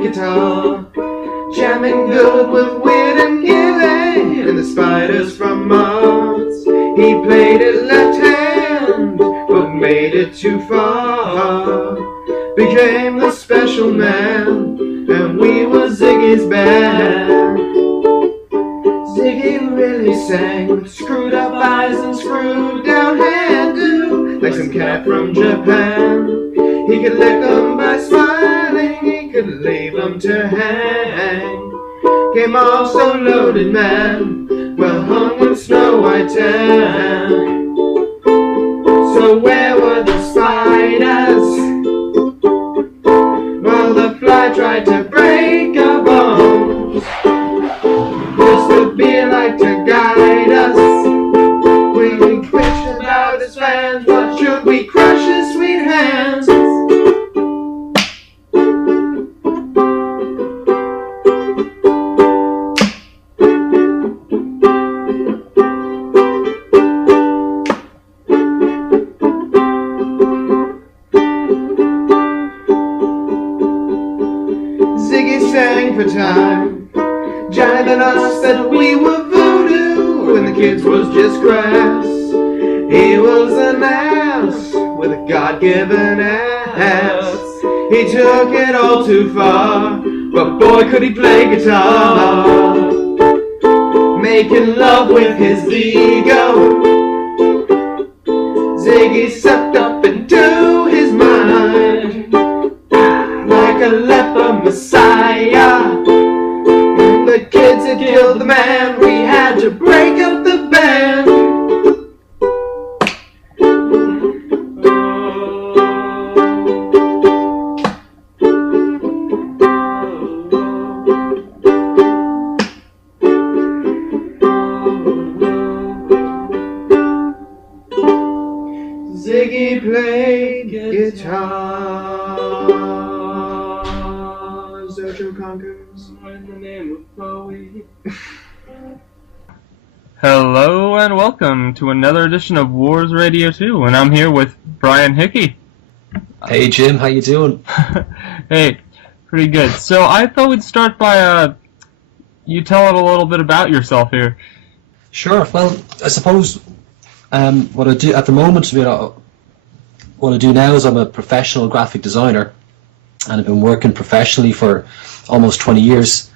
played guitar, jamming good with Weird and Gilly and the Spiders from Mars. He played it left hand, but made it too far. Became the special man, and we were Ziggy's band. Ziggy really sang with screwed up eyes and screwed down hairdo, like some cat from Japan. He could lick them by smiling, he could leave them to hang. Came off so loaded, man, well hung in snow white tan. So where were the spiders? Well, the fly tried to break our bones. Just the beer like to guide us. We wished about his fans, but should we crush his sweet hands? Time, jibing us that we were voodoo when the kids was just grass. He was an ass with a God-given ass. He took it all too far, but boy could he play guitar. Making love with his ego, Ziggy sucked up into his mind like a leper messiah. The kids had killed the man, we had to break up the band. Ziggy played guitar. Zojo conquers in the name of Bowie. Hello and welcome to another edition of Wars Radio 2, and I'm here with Brian Hickey. Hey Jim, how you doing? Hey, pretty good. So I thought we'd start by you telling a little bit about yourself here. Sure. Well, I suppose what I do at the moment, what I do now is I'm a professional graphic designer, and I've been working professionally for almost 20 years.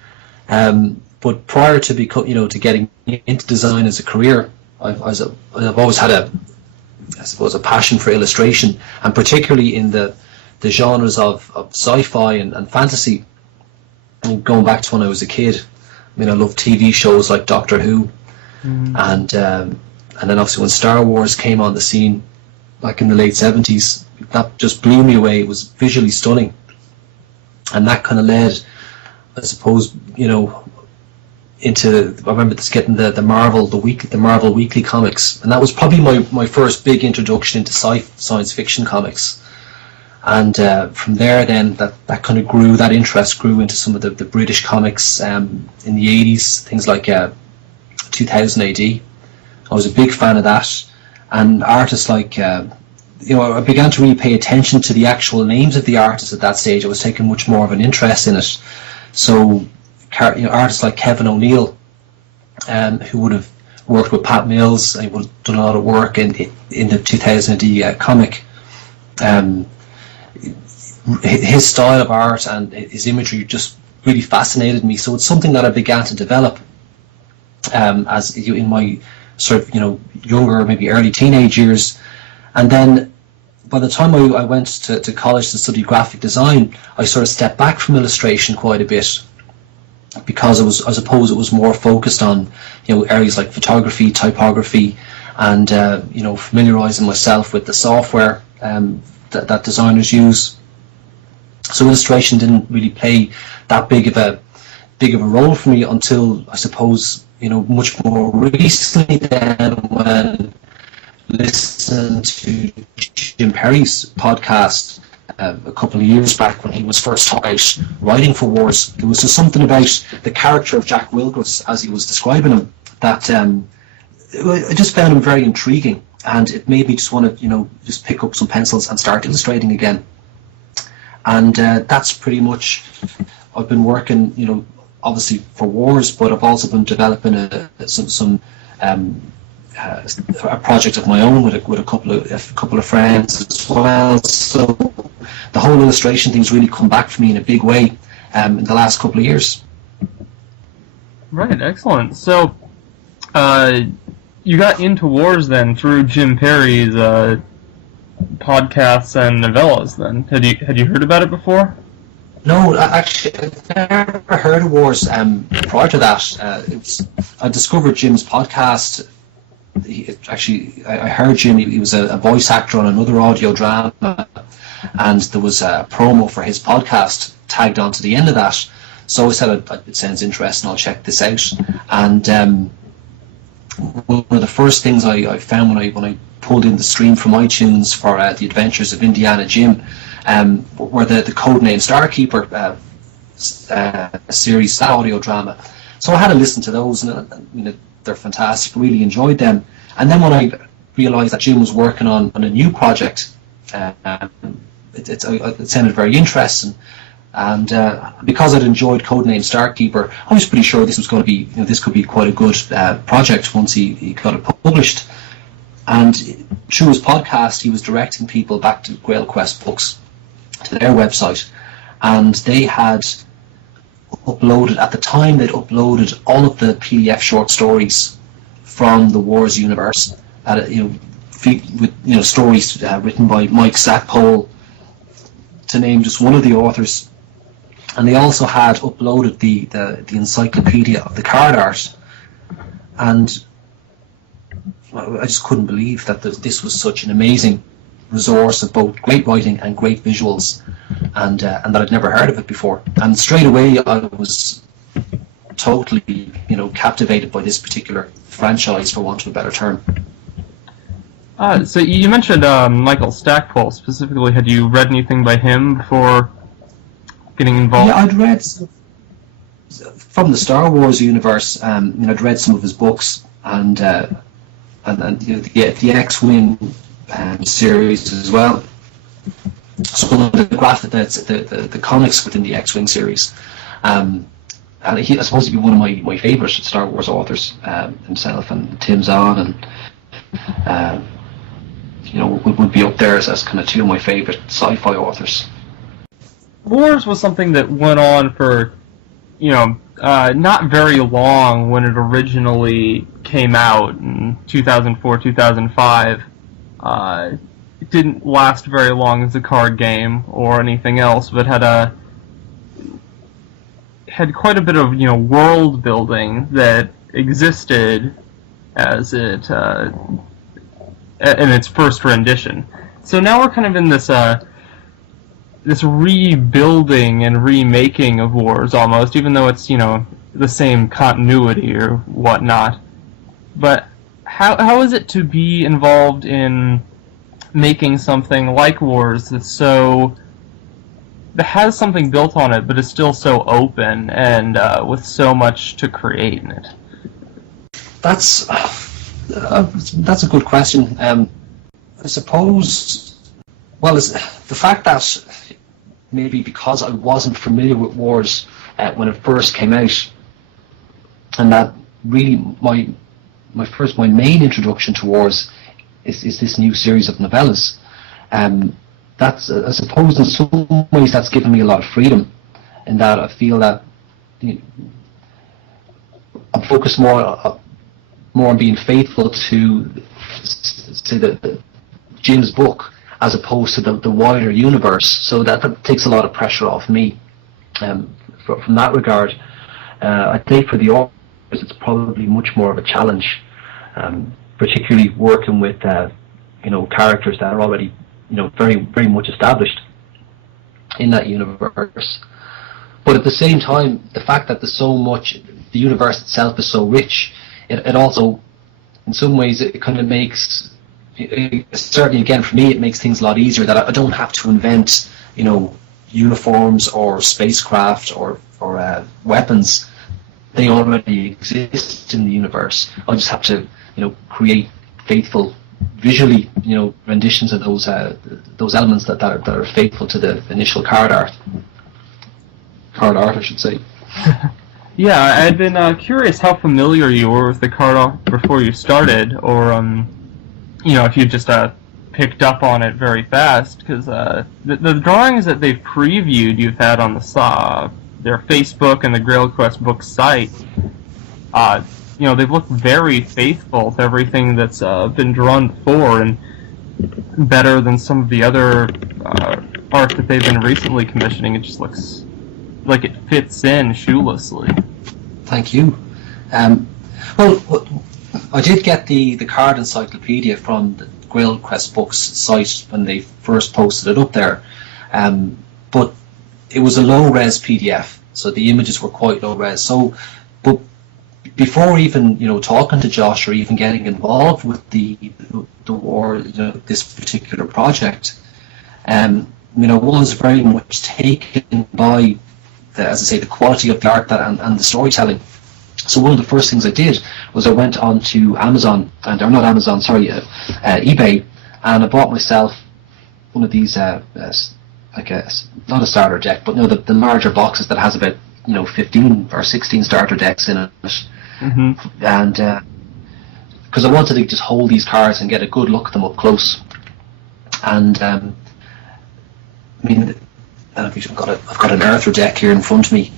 But prior to to getting into design as a career, I've always had a passion for illustration, and particularly in the genres of sci-fi and fantasy. And going back to when I was a kid, I mean, I loved TV shows like Doctor Who, and then obviously when Star Wars came on the scene back in the late 70s, that just blew me away. It was visually stunning, and that kind of led, I suppose, into, I remember just getting the Marvel Weekly comics, and that was probably my first big introduction into science fiction comics. And from there, then that kind of grew. That interest grew into some of the British comics in the 80s, things like 2000 AD. I was a big fan of that, and artists like I began to really pay attention to the actual names of the artists at that stage. I was taking much more of an interest in it. So artists like Kevin O'Neill, who would have worked with Pat Mills, and would have done a lot of work in the 2000 AD comic. His style of art and his imagery just really fascinated me. So it's something that I began to develop as in my sort of younger, maybe early teenage years. And then by the time I went to college to study graphic design, I sort of stepped back from illustration quite a bit, because I suppose it was more focused on areas like photography, typography, and familiarizing myself with the software that designers use. So illustration didn't really play that big of a role for me until, I suppose, much more recently, then, when listening to Jim Perry's podcast a couple of years back, when he was first out writing for Wars. There was just something about the character of Jack Wilgus, as he was describing him, that I just found him very intriguing, and it made me just want to just pick up some pencils and start illustrating again. And that's pretty much I've been working, obviously for Wars, but I've also been developing a project of my own with a couple of friends as well. So the whole illustration thing's really come back for me in a big way in the last couple of years. Right, excellent. So, you got into Wars then through Jim Perry's podcasts and novellas. Then had you heard about it before? No, actually, I've never heard of Wars. Prior to that, I discovered Jim's podcast. I heard Jim. He was a voice actor on another audio drama, and there was a promo for his podcast tagged onto the end of that. So I said, it sounds interesting, I'll check this out. And one of the first things I found when I pulled in the stream from iTunes for The Adventures of Indiana Jim were the Codename Starkeeper series, that audio drama. So I had to listen to those, and they're fantastic, really enjoyed them. And then when I realised that Jim was working on a new project, it sounded very interesting. And because I'd enjoyed Codename Starkeeper, I was pretty sure this was going to be, this could be quite a good project once he got it published. And through his podcast, he was directing people back to Grail Quest Books, to their website, and they had uploaded, at the time they'd uploaded all of the PDF short stories from the Wars universe, with stories written by Mike Stackpole, to name just one of the authors. And they also had uploaded the encyclopedia of the card art, and I just couldn't believe that this was such an amazing resource of both great writing and great visuals, and that I'd never heard of it before. And straight away I was totally, captivated by this particular franchise, for want of a better term. So you mentioned Michael Stackpole specifically. Had you read anything by him before getting involved? Yeah, I'd read from the Star Wars universe. I'd read some of his books, and the X-Wing series as well. Some of the comics within the X-Wing series. And he's supposed to be one of my favourite Star Wars authors, himself and Tim Zahn, and would be up there as kind of two of my favourite sci-fi authors. Wars was something that went on for, not very long when it originally came out in 2004, 2005. It didn't last very long as a card game or anything else, but had quite a bit of world building that existed as it in its first rendition. So now we're kind of in this this rebuilding and remaking of Wars almost, even though it's the same continuity or whatnot. But how is it to be involved in making something like Wars that has something built on it, but is still so open and with so much to create in it? That's a good question. I suppose, it's the fact that maybe because I wasn't familiar with Wars when it first came out, and that really my main introduction to Wars is this new series of novellas. That's, I suppose, in some ways that's given me a lot of freedom, in that I feel that I'm focused more on being faithful to the Jim's book as opposed to the wider universe. So that takes a lot of pressure off me. From that regard, I'd say for the authors it's probably much more of a challenge, particularly working with characters that are already very, very much established in that universe. But at the same time, the fact that there's so much, the universe itself is so rich, it also, in some ways, it kind of makes, certainly again for me, it makes things a lot easier, that I don't have to invent, uniforms or spacecraft or weapons. They already exist in the universe. I just have to, create faithful, visually, renditions of those elements that are faithful to the initial card art. card art, I should say. Yeah, I'd been curious how familiar you were with the card art before you started, or if you just picked up on it very fast, because the drawings that they've previewed you've had on their Facebook and the Grail Quest book site, they've looked very faithful to everything that's been drawn before, and better than some of the other art that they've been recently commissioning. It just looks like it fits in shoelessly. Thank you. Well, I did get the card encyclopedia from the Grail Quest Books site when they first posted it up there, but it was a low-res PDF, so the images were quite low-res. So, but before even talking to Josh or even getting involved with this particular project, was very much taken by the quality of the art and the storytelling. So one of the first things I did was I went on to Amazon, eBay, and I bought myself one of these, not a starter deck, but the larger boxes that has about 15 or 16 starter decks in it. Mm-hmm. And because I wanted to just hold these cards and get a good look at them up close. And I've got an Earther deck here in front of me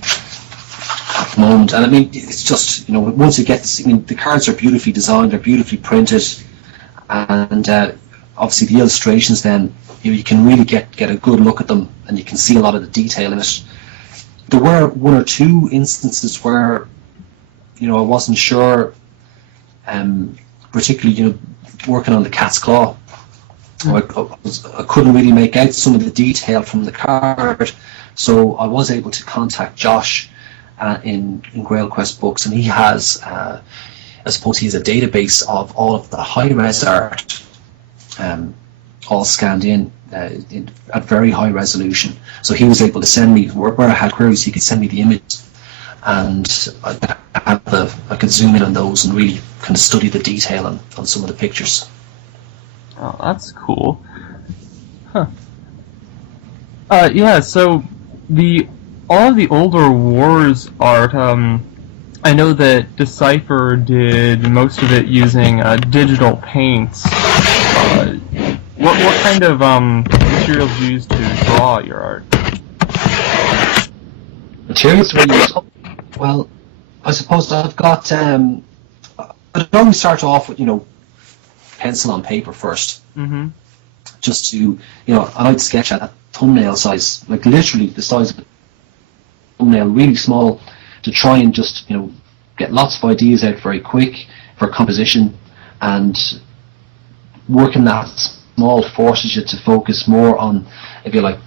at the moment, and it's just once you get this, the cards are beautifully designed, they're beautifully printed, and obviously the illustrations. Then you can really get a good look at them, and you can see a lot of the detail in it. There were one or two instances where I wasn't sure, particularly working on the cat's claw. I couldn't really make out some of the detail from the card, so I was able to contact Josh in Grail Quest Books, and he has, I suppose, he has a database of all of the high-res art, all scanned in at very high resolution. So he was able to send me, where I had queries, he could send me the image, and I could zoom in on those and really kind of study the detail on some of the pictures. Oh, that's cool. Huh. So all of the older Wars art, I know that Decipher did most of it using digital paints. What kind of materials do you use to draw your art? Materials we use? Well, I suppose I've got. I'd always start off with pencil on paper first. Mm-hmm. Just to I like to sketch at a thumbnail size, like literally the size of a thumbnail, really small, to try and just get lots of ideas out very quick for composition, and working that small forces you to focus more on, if you like,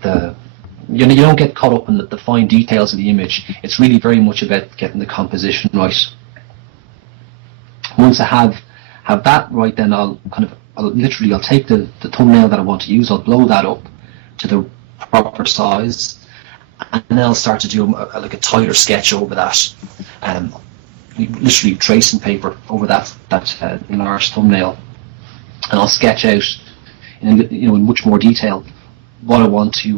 you don't get caught up in the fine details of the image. It's really very much about getting the composition right. Once I have that right, then I'll take the thumbnail that I want to use, I'll blow that up to the proper size, and then I'll start to do a tighter sketch over that, literally tracing paper over that large thumbnail, and I'll sketch out in much more detail what I want to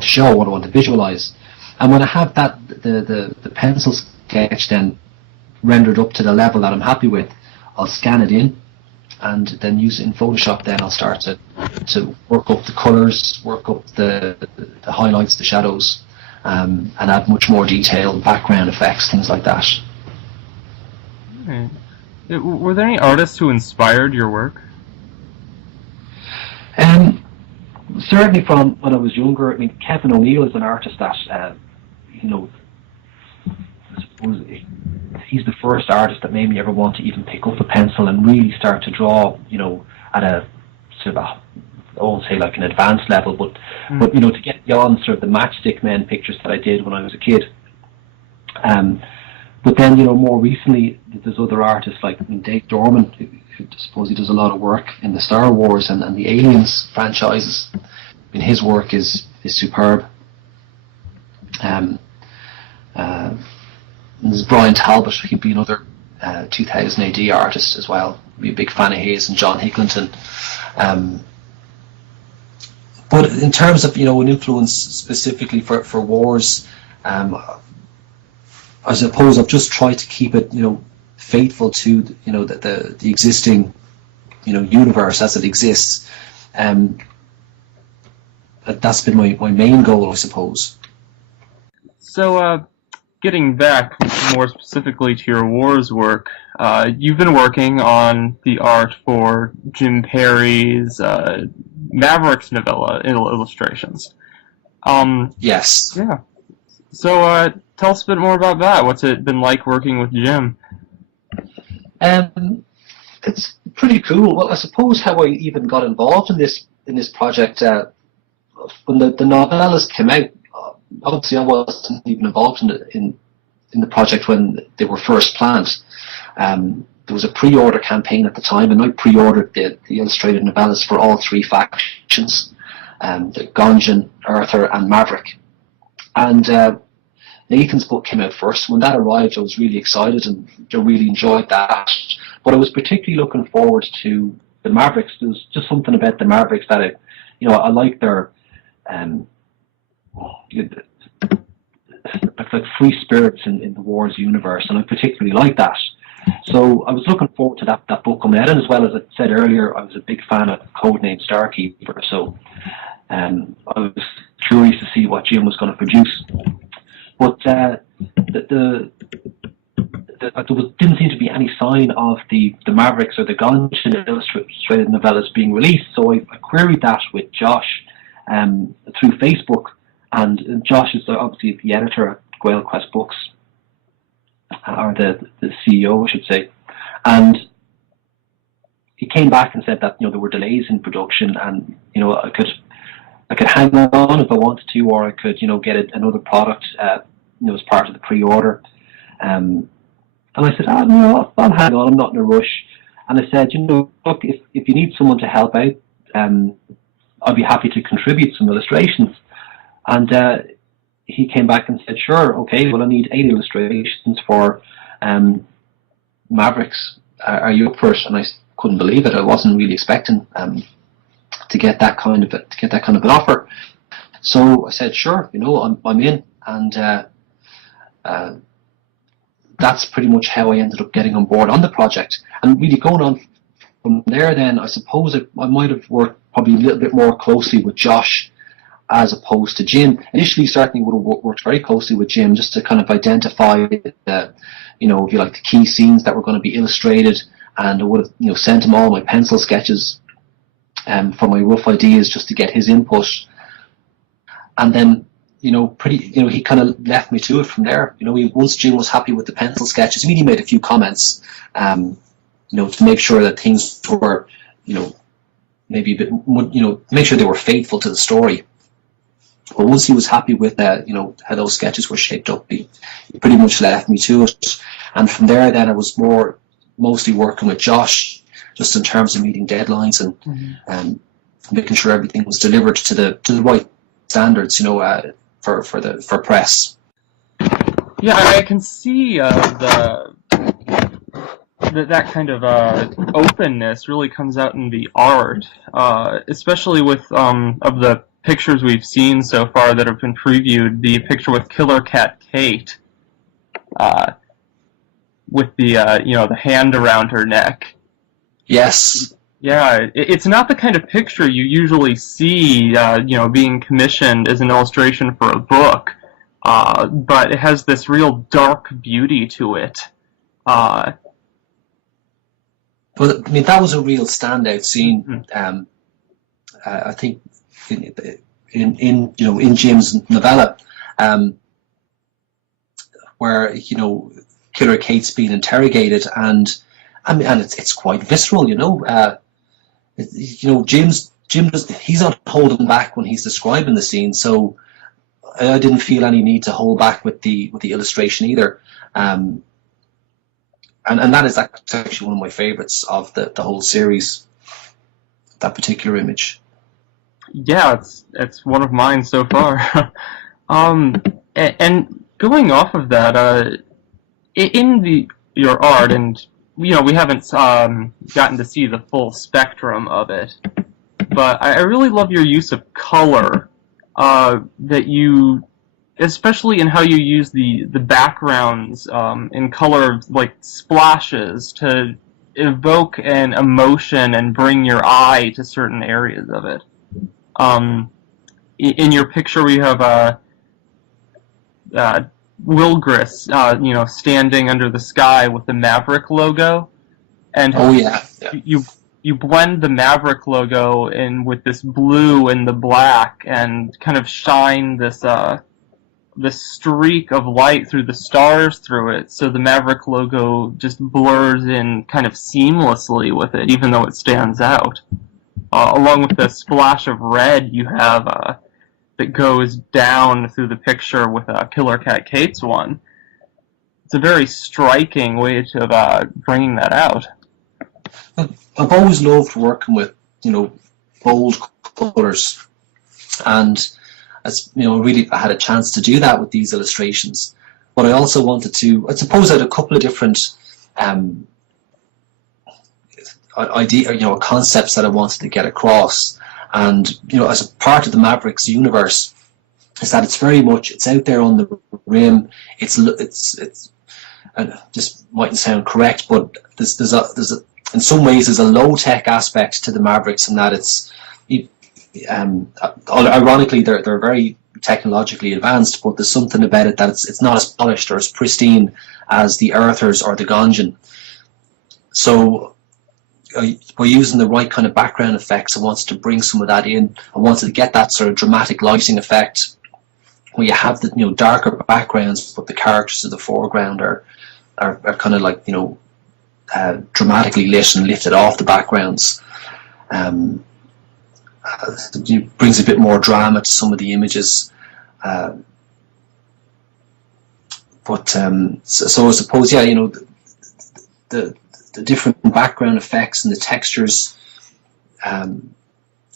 show, what I want to visualize. And when I have that the pencil sketch then rendered up to the level that I'm happy with, I'll scan it in, and then use it in Photoshop. Then I'll start to work up the colours, work up the highlights, the shadows, and add much more detail, background effects, things like that. Okay. Were there any artists who inspired your work? Certainly from when I was younger. Kevin O'Neill is an artist that, I suppose he's the first artist that made me ever want to even pick up a pencil and really start to draw, at a sort of I won't say like an advanced level, but to get beyond sort of the Matchstick Men pictures that I did when I was a kid. But then, more recently, there's other artists like Dave Dorman, who I suppose he does a lot of work in the Star Wars and the Aliens franchises. His work is superb. There's Brian Talbot, he'd be another 2000 AD artist as well. I'd be a big fan of his, and John Hicklington. But in terms of an influence specifically for wars, I suppose I've just tried to keep it faithful to the existing universe as it exists. That's been my main goal, I suppose. So, getting back more specifically to your Wars work, you've been working on the art for Jim Perry's Mavericks novella illustrations. Yes. Yeah. So, tell us a bit more about that. What's it been like working with Jim? It's pretty cool. Well, I suppose how I even got involved in this project, when the novellas came out, obviously I wasn't even involved in the project when they were first planned. There was a pre-order campaign at the time, and I pre-ordered the Illustrated Novellas for all three factions, the Gonjan, Arthur, and Maverick. And Nathan's book came out first. When that arrived, I was really excited and I really enjoyed that. But I was particularly looking forward to the Mavericks. There was just something about the Mavericks that I like their it's like free spirits in the Wars universe, and I particularly like that. So I was looking forward to that book coming out, and as well as I said earlier, I was a big fan of Codename Starkeeper, so I was curious to see what Jim was going to produce. But there didn't seem to be any sign of the Mavericks or the Gonjan Illustrated Novellas being released, so I queried that with Josh through Facebook, and Josh is obviously the editor at Gaelquest Books, or the CEO, I should say, and he came back and said that there were delays in production, and I could hang on if I wanted to, or I could get another product as part of the pre-order. And I said, no, I'll hang on, I'm not in a rush. And I said, look, if you need someone to help out, I'd be happy to contribute some illustrations. And he came back and said, sure, okay, well, I need 8 illustrations for Mavericks. Are you up for it? And I couldn't believe it. I wasn't really expecting to get that kind of an offer. So I said, sure, I'm in. And that's pretty much how I ended up getting on board on the project. And really going on from there, then I suppose I might have worked probably a little bit more closely with Josh as opposed to Jim. Initially, certainly would have worked very closely with Jim just to kind of identify the, if you like, the key scenes that were going to be illustrated, and I would have sent him all my pencil sketches for my rough ideas just to get his input. And then he kind of left me to it from there. Once Jim was happy with the pencil sketches, he made a few comments, to make sure that things were, maybe a bit, make sure they were faithful to the story. But once he was happy with, how those sketches were shaped up, he pretty much left me to it. And from there, then I was mostly working with Josh, just in terms of meeting deadlines and making sure everything was delivered to the right standards, for press. Yeah, I can see that kind of openness really comes out in the art, especially with of the pictures we've seen so far that have been previewed. The picture with Killer Cat Kate, with the the hand around her neck. Yes. Yeah, it's not the kind of picture you usually see, being commissioned as an illustration for a book, but it has this real dark beauty to it. Well, that was a real standout scene. I think in Jim's novella, where Killer Kate's being interrogated, and it's quite visceral. Jim he's not holding back when he's describing the scene, so I didn't feel any need to hold back with the illustration either. And that is actually one of my favorites of the whole series, that particular image. Yeah, it's one of mine so far. And going off of that, in your art, and we haven't gotten to see the full spectrum of it, but I really love your use of color, that you, especially in how you use the backgrounds in color, like splashes, to evoke an emotion and bring your eye to certain areas of it. In your picture, we have Wilgris, standing under the sky with the Maverick logo, and you blend the Maverick logo in with this blue and the black, and kind of shine this streak of light through the stars through it, so the Maverick logo just blurs in kind of seamlessly with it, even though it stands out. Along with the splash of red you have that goes down through the picture with Killer Cat Kate's one. It's a very striking way to bringing that out. I've always loved working with, bold colours, and as really I had a chance to do that with these illustrations. But I also wanted to, I suppose I had a couple of different concepts that I wanted to get across. And as a part of the Mavericks universe, is that it's very much, it's out there on the rim. It's this mightn't sound correct, but there's in some ways there's a low tech aspect to the Mavericks, in that it's ironically they're very technologically advanced, but there's something about it that it's not as polished or as pristine as the Earthers or the Gonjan. So by using the right kind of background effects, I wanted to bring some of that in. I wanted to get that sort of dramatic lighting effect where you have the darker backgrounds, but the characters in the foreground are kind of like dramatically lit and lifted off the backgrounds. It brings a bit more drama to some of the images. So I suppose, the different background effects and the textures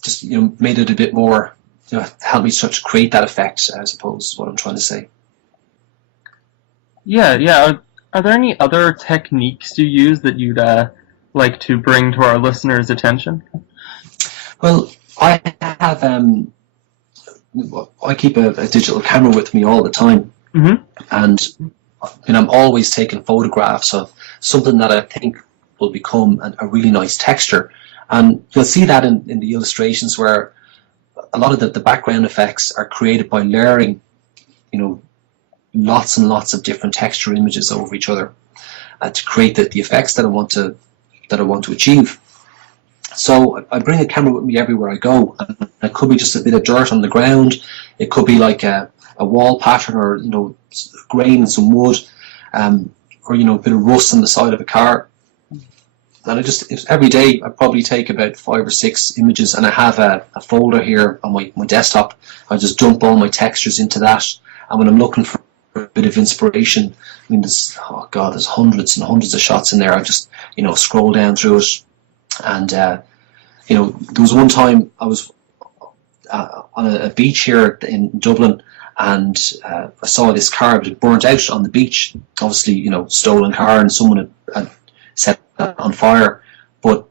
just made it a bit more, helped me to create that effect, I suppose is what I'm trying to say. Yeah. Are there any other techniques you use that you'd like to bring to our listeners' attention? Well, I have I keep a digital camera with me all the time, and I'm always taking photographs of something that I think will become a really nice texture. And you'll see that in the illustrations, where a lot of the background effects are created by layering, lots and lots of different texture images over each other to create the effects that I want to achieve. So I bring a camera with me everywhere I go. And it could be just a bit of dirt on the ground. It could be like a wall pattern, or grain and some wood, or a bit of rust on the side of a car. And every day I probably take about 5 or 6 images, and I have a folder here on my desktop. I just dump all my textures into that, and when I'm looking for a bit of inspiration, there's hundreds and hundreds of shots in there. I just scroll down through it, and there was one time I was on a beach here in Dublin, and I saw this car that had burnt out on the beach. Obviously, stolen car, and someone had set it on fire. But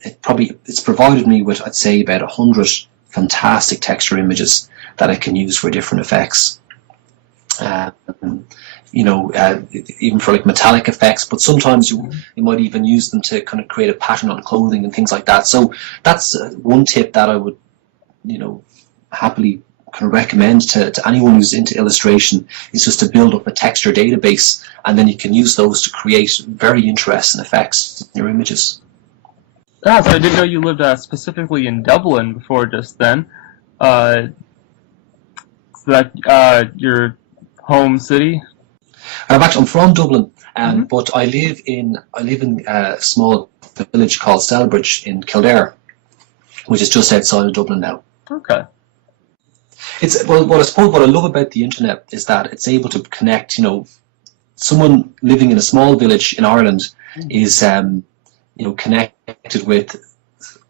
it's provided me with, I'd say, about 100 fantastic texture images that I can use for different effects. Even for like metallic effects, but sometimes you might even use them to kind of create a pattern on clothing and things like that. So that's one tip that I would, happily kind of recommend to anyone who's into illustration, is just to build up a texture database, and then you can use those to create very interesting effects in your images. So I didn't know you lived specifically in Dublin before just then. So that your home city? I'm from Dublin, but I live in a small village called Stelbridge in Kildare, which is just outside of Dublin now. Okay. What I suppose what I love about the internet is that it's able to connect. Someone living in a small village in Ireland is connected with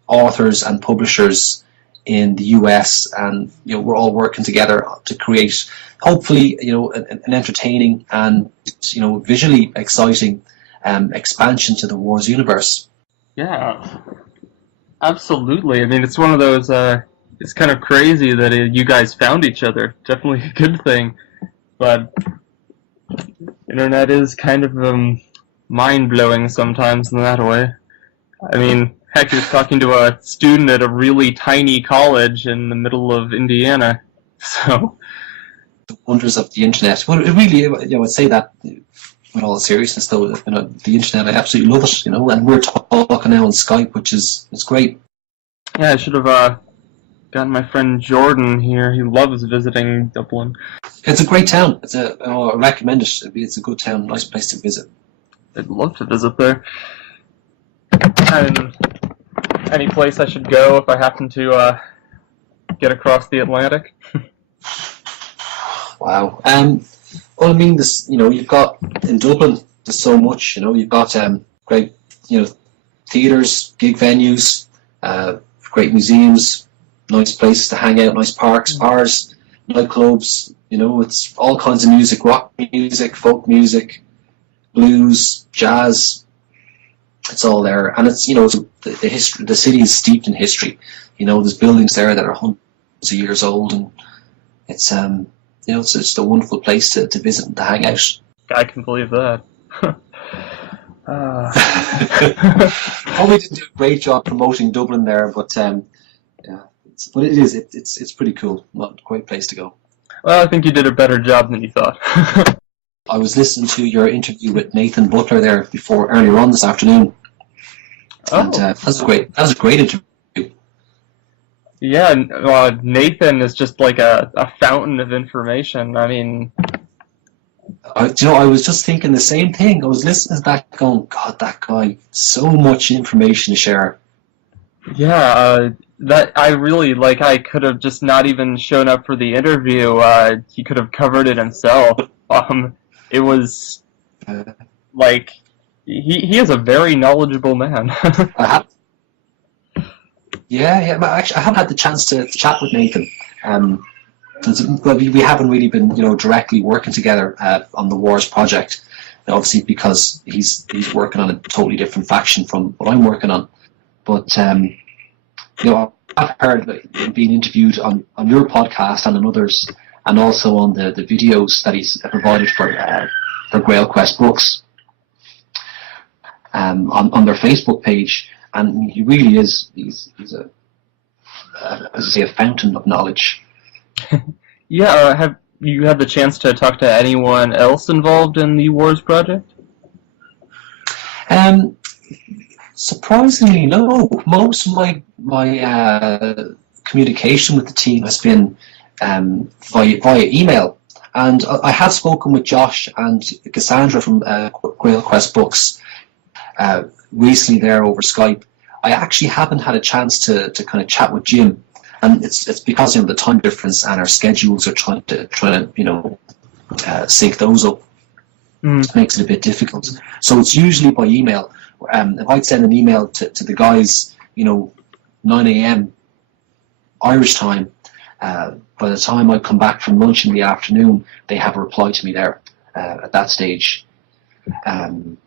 authors and publishers in the US, and we're all working together to create, hopefully, an entertaining and visually exciting expansion to the Wars universe. Yeah. Absolutely. I mean, it's one of those. It's kind of crazy that you guys found each other. Definitely a good thing, but internet is kind of mind blowing sometimes in that way. I mean, heck, you're talking to a student at a really tiny college in the middle of Indiana, so. The wonders of the internet. Well, it really, I'd say that with all seriousness, though, the internet, I absolutely love it, and we're talking now on Skype, which is great. Yeah, I should have gotten my friend Jordan here. He loves visiting Dublin. It's a great town. I recommend it. It's a good town, nice place to visit. I'd love to visit there. And any place I should go if I happen to get across the Atlantic? Wow. Well, I mean, you've got in Dublin. There's so much. You've got great, theatres, gig venues, great museums, nice places to hang out, nice parks, bars, nightclubs. It's all kinds of music: rock music, folk music, blues, jazz. It's all there, and it's the history. The city is steeped in history. There's buildings there that are hundreds of years old, and it's it's just a wonderful place to visit and to hang out. I can believe that. Probably didn't do a great job promoting Dublin there, but yeah, it's pretty cool. Well, great place to go. Well, I think you did a better job than you thought. I was listening to your interview with Nathan Butler there earlier on this afternoon. Oh. And that was a great interview. Yeah, Nathan is just like a fountain of information. I mean, I was just thinking the same thing. I was listening to that going, God, that guy, so much information to share. Yeah, that I really like. I could have just not even shown up for the interview. He could have covered it himself. It was like he is a very knowledgeable man. Yeah. But actually, I haven't had the chance to chat with Nathan. We haven't really been, directly working together on the Wars project. Obviously, because he's working on a totally different faction from what I'm working on. But I've heard that being interviewed on your podcast and on others, and also on the videos that he's provided for Grail Quest books on their Facebook page, and he really is he's a fountain of knowledge. Yeah, have you had the chance to talk to anyone else involved in the Wars project? Surprisingly, no. Most of my communication with the team has been via email, and I have spoken with Josh and Cassandra from Grail Quest Books recently there over Skype. I actually haven't had a chance to kind of chat with Jim, and it's because of the time difference and our schedules are trying to sync those up. It makes it a bit difficult. So it's usually by email. If I send an email to the guys, 9 a.m. Irish time, by the time I come back from lunch in the afternoon, they have a reply to me there at that stage. And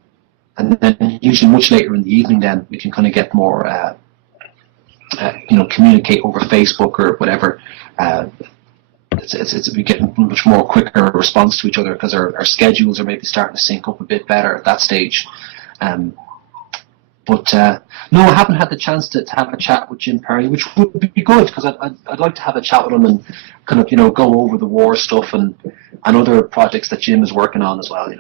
then usually much later in the evening, then we can kind of get more, communicate over Facebook or whatever. We get much more quicker response to each other because our schedules are maybe starting to sync up a bit better at that stage. But no, I haven't had the chance to have a chat with Jim Perry, which would be good because I'd like to have a chat with him and kind of go over the war stuff and other projects that Jim is working on as well.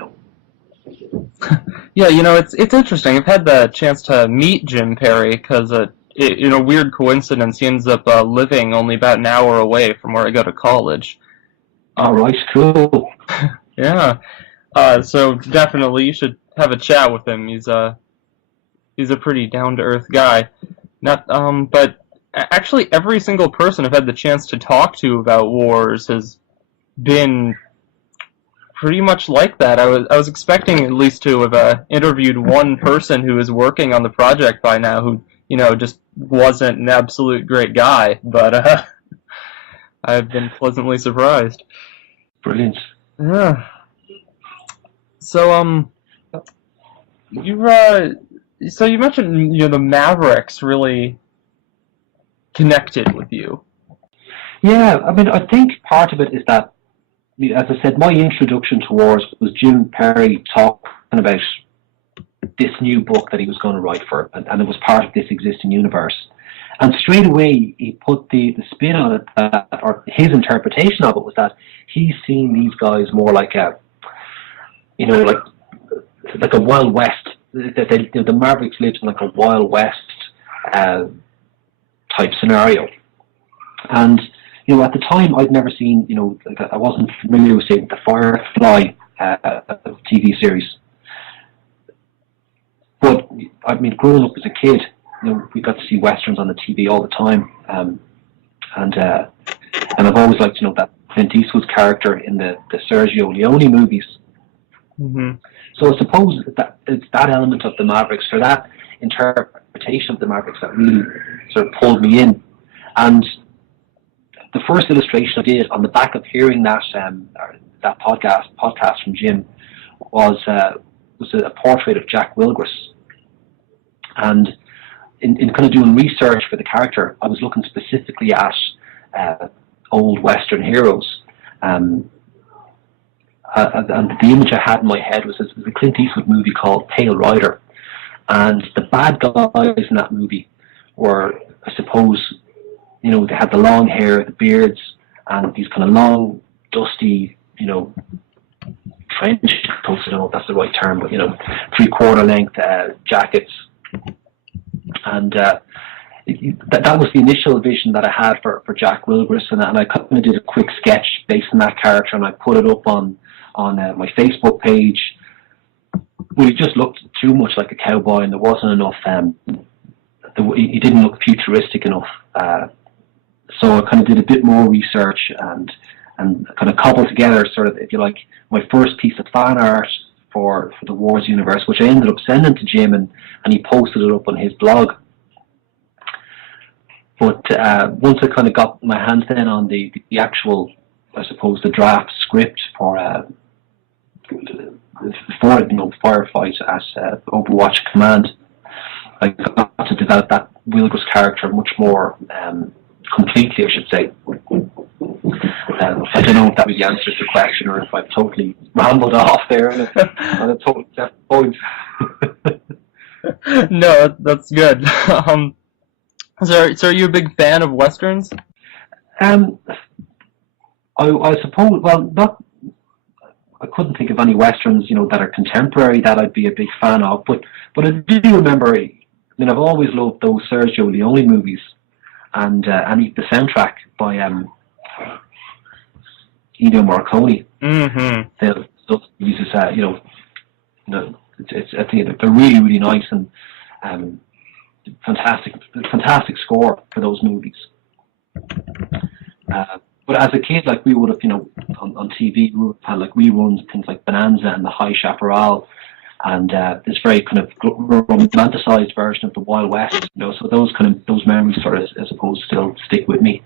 Yeah, it's interesting. I've had the chance to meet Jim Perry because in a weird coincidence, he ends up living only about an hour away from where I go to college. All right, cool. Yeah, so definitely you should have a chat with him. He's a pretty down-to-earth guy. But actually, every single person I've had the chance to talk to about wars has been pretty much like that. I was expecting at least to have interviewed one person who is working on the project by now who just wasn't an absolute great guy, but I've been pleasantly surprised. Brilliant. Yeah. So you mentioned the Mavericks really connected with you? Yeah, I mean, I think part of it is that, as I said, my introduction to wars was Jim Perry talking about this new book that he was going to write for, and it was part of this existing universe. And straight away, he put the spin on it, or his interpretation of it was that he's seen these guys more like a, like a Wild West. The Mavericks lived in like a Wild West type scenario. And, at the time, I'd never seen, I wasn't familiar with, say, the Firefly TV series. But, I mean, growing up as a kid, we got to see westerns on the TV all the time, and I've always liked, that Clint Eastwood's character in the Sergio Leone movies. Mm-hmm. So I suppose that it's that element of the Mavericks, or that interpretation of the Mavericks, that really sort of pulled me in. And the first illustration I did on the back of hearing that podcast from Jim was a portrait of Jack Wilgris. And in kind of doing research for the character, I was looking specifically at old Western heroes. And the image I had in my head was a Clint Eastwood movie called Pale Rider. And the bad guys in that movie were, I suppose, they had the long hair, the beards, and these kind of long, dusty, trench coats, I don't know if that's the right term, but, 3/4 length jackets. And that was the initial vision that I had for Jack Wilgris, and I kind of did a quick sketch based on that character, and I put it up on my Facebook page. Well, he just looked too much like a cowboy, and there wasn't enough. He didn't look futuristic enough. So I kind of did a bit more research and kind of cobbled together, sort of, if you like, my first piece of fan art for the Wars universe, which I ended up sending to Jim, and he posted it up on his blog. But once I kind of got my hands then on the actual, I suppose, the draft script for Firefight at Overwatch Command, I got to develop that Wilgris character much more completely, I should say. I don't know if that was the answer to the question, or if I've totally rambled off there on a total separate point. No, that's good. So are you a big fan of westerns? I suppose, well, not. I couldn't think of any westerns, that are contemporary that I'd be a big fan of. But I do remember. I mean, I've always loved those Sergio Leone movies, and the soundtrack by Ennio Morricone. Mm-hmm. Those uses, I think they're really, really nice, and fantastic score for those movies. But as a kid, like, we would have, on TV, we would have had like reruns, things like Bonanza and The High Chaparral, and this very kind of romanticized version of the Wild West. So those memories sort of, I suppose, still stick with me.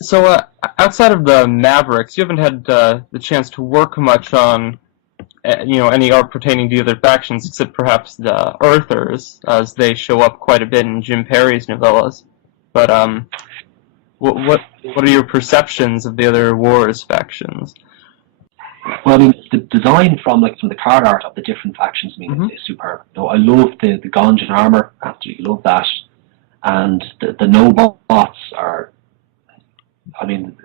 So outside of the Mavericks, you haven't had the chance to work much on any art pertaining to the other factions, except perhaps the Earthers, as they show up quite a bit in Jim Perry's novellas. But what are your perceptions of the other Wars factions? Well, I mean, the design from the card art of the different factions, is superb. I love the Gonjan armor. Absolutely love that. And the Nobots are, I mean,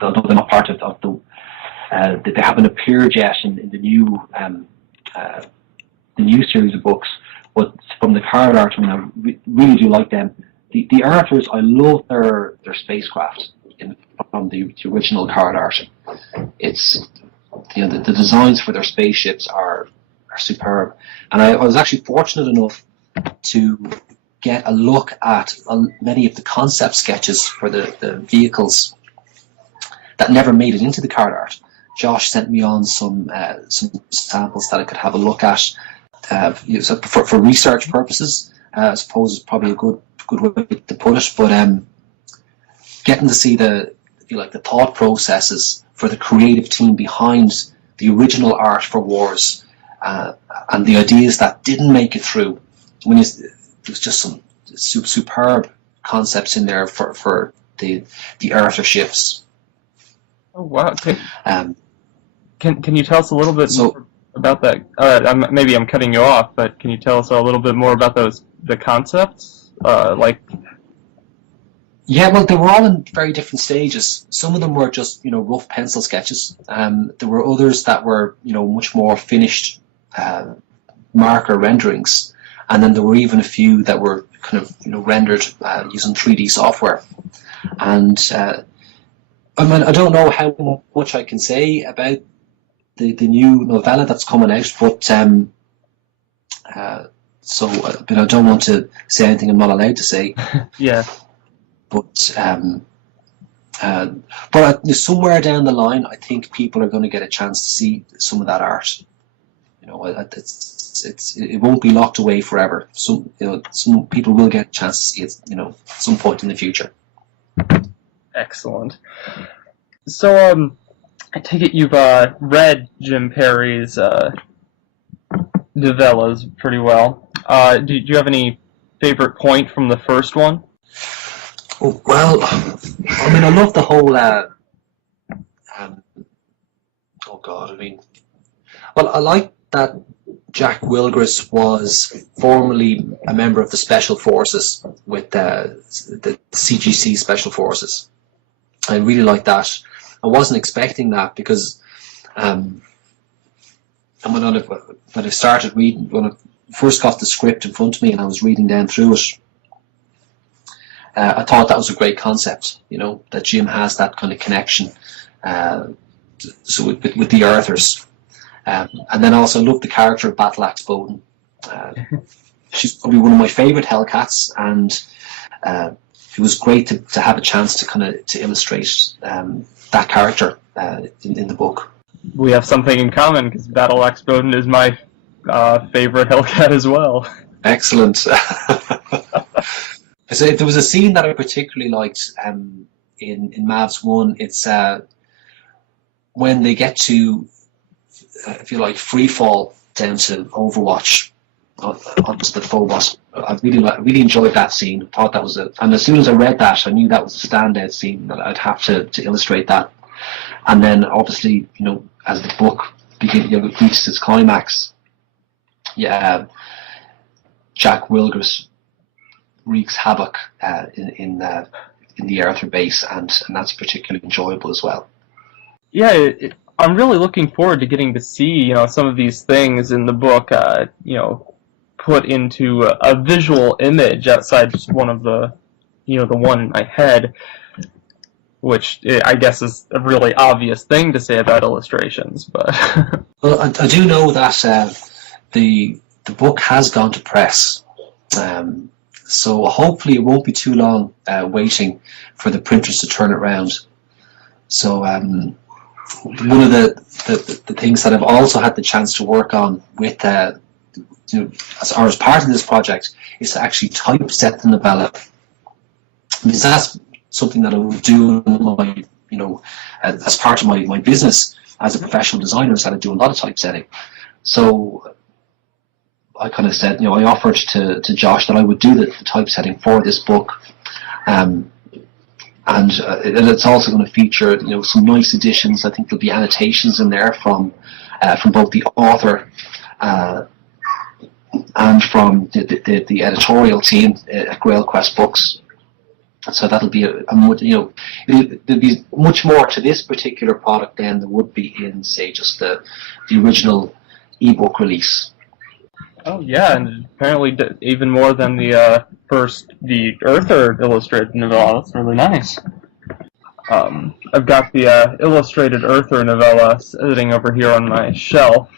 although they're not part of the they haven't appeared yet in the new series of books, but from the card art, I mean, I really do like them. The arters, I love their spacecraft from the original card art. It's the designs for their spaceships are superb, and I was actually fortunate enough to get a look at many of the concept sketches for the vehicles that never made it into the card art. Josh sent me on some samples that I could have a look at so for research purposes. I suppose is probably a good way to put it, but getting to see the thought processes for the creative team behind the original art for Wars, and the ideas that didn't make it through. I mean, it was just some superb concepts in there for the Earther shifts. Oh wow! Um, Can you tell us a little bit more about that? Maybe I'm cutting you off, but can you tell us a little bit more about the concepts? Yeah, well, they were all in very different stages. Some of them were just, rough pencil sketches. There were others that were, much more finished marker renderings. And then there were even a few that were kind of, rendered using 3D software. And I don't know how much I can say about the new novella that's coming out, but so I don't want to say anything I'm not allowed to say. Yeah. But somewhere down the line, I think people are going to get a chance to see some of that art. It won't be locked away forever. Some people will get a chance to see it, at some point in the future. Excellent. So, I take it you've read Jim Perry's novellas pretty well. Do you have any favorite point from the first one? Oh, well, I love the whole. I like that Jack Wilgris was formerly a member of the Special Forces with the CGC Special Forces. I really like that. I wasn't expecting that because when I started reading, when I first got the script in front of me and I was reading down through it, I thought that was a great concept, that Jim has that kind of connection so with the Earthers. And then also love the character of Battle Axe Bowden. She's probably one of my favourite Hellcats, and it was great to have a chance to illustrate that character in the book. We have something in common, because Battle Axe Bowden is my favorite Hellcat as well. Excellent. So if there was a scene that I particularly liked in Mavs 1, it's when they get to, if you like, free fall down to Overwatch onto the Phobos. I really enjoyed that scene. Thought that was and as soon as I read that, I knew that was a standout scene that I'd have to illustrate that. And then obviously, as the book reaches its climax, Jack Wilgris wreaks havoc in the Earther base, and that's particularly enjoyable as well. Yeah, I'm really looking forward to getting to see some of these things in the book put into a visual image outside just one of the the one in my head, which I guess is a really obvious thing to say about illustrations, but well, I do know that the book has gone to press. So hopefully it won't be too long waiting for the printers to turn it around. So one of the things that I've also had the chance to work on with, as part of this project, is to actually typeset the novella. Because that's something that I would do in my, as part of my business as a professional designer, is that I do a lot of typesetting. So I kind of said, I offered to Josh that I would do the typesetting for this book, and it's also going to feature, some nice additions. I think there'll be annotations in there from both the author and from the editorial team at GrailQuest Books. So that'll be there'll be much more to this particular product than there would be in, say, just the original ebook release. Oh yeah, and apparently even more than the Earther illustrated novella. That's really nice. I've got the illustrated Earther novella sitting over here on my shelf.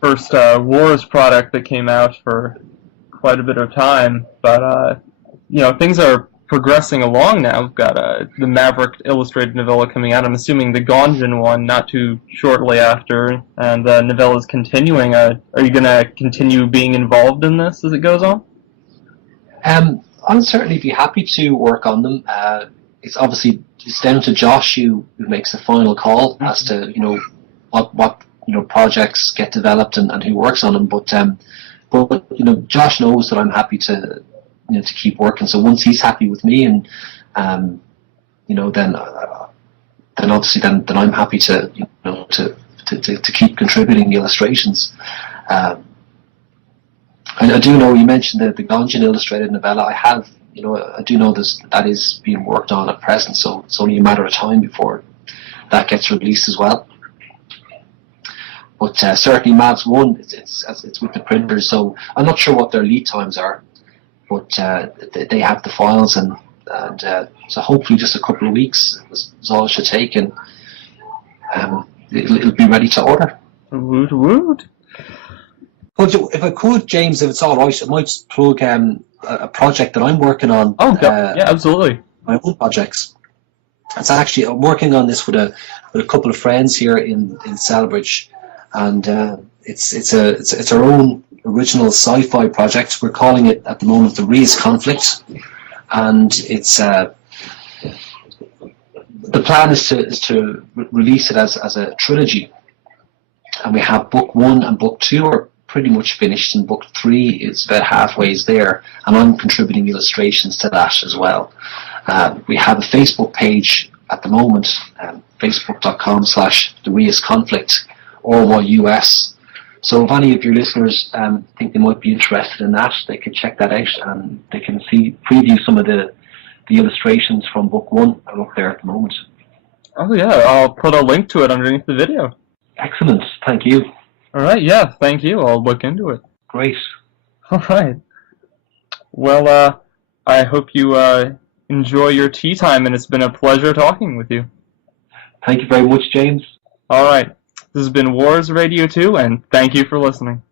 First Wars product that came out for quite a bit of time, but things are progressing along now. We've got the Maverick illustrated novella coming out. I'm assuming the Gonjin one not too shortly after, and the novella's continuing. Are you going to continue being involved in this as it goes on? I'll certainly be happy to work on them. It's down to Josh who makes the final call as to what projects get developed and who works on them. But But Josh knows that I'm happy to to keep working. So once he's happy with me, and then obviously then I'm happy to to keep contributing the illustrations. I do know you mentioned the Gonjan Illustrated Novella. I have, I do know that is being worked on at present, so it's only a matter of time before that gets released as well. But certainly Mavs 1, it's with the printers, so I'm not sure what their lead times are, but they have the files, and so hopefully just a couple of weeks is all it should take, and it'll be ready to order. Woot woot. But if I could, James, if it's all right, I might just plug a project that I'm working on. Oh, yeah, absolutely. My own projects. It's actually, I'm working on this with a couple of friends here in Selbridge, and it's our own original sci-fi project. We're calling it at the moment the Reus Conflict, and it's the plan is to release it as a trilogy, and we have book 1 and book 2 are pretty much finished, and book 3 is about halfway there, and I'm contributing illustrations to that as well. We have a Facebook page at the moment, facebook.com/the Reus Conflict, ORYUS. So if any of your listeners think they might be interested in that, they can check that out, and they can preview some of the illustrations from book 1 are up there at the moment. Oh yeah, I'll put a link to it underneath the video. Excellent, thank you. Alright, yeah, thank you. I'll look into it. Great. Alright. Well, I hope you enjoy your tea time, and it's been a pleasure talking with you. Thank you very much, James. Alright, this has been Wars Radio 2, and thank you for listening.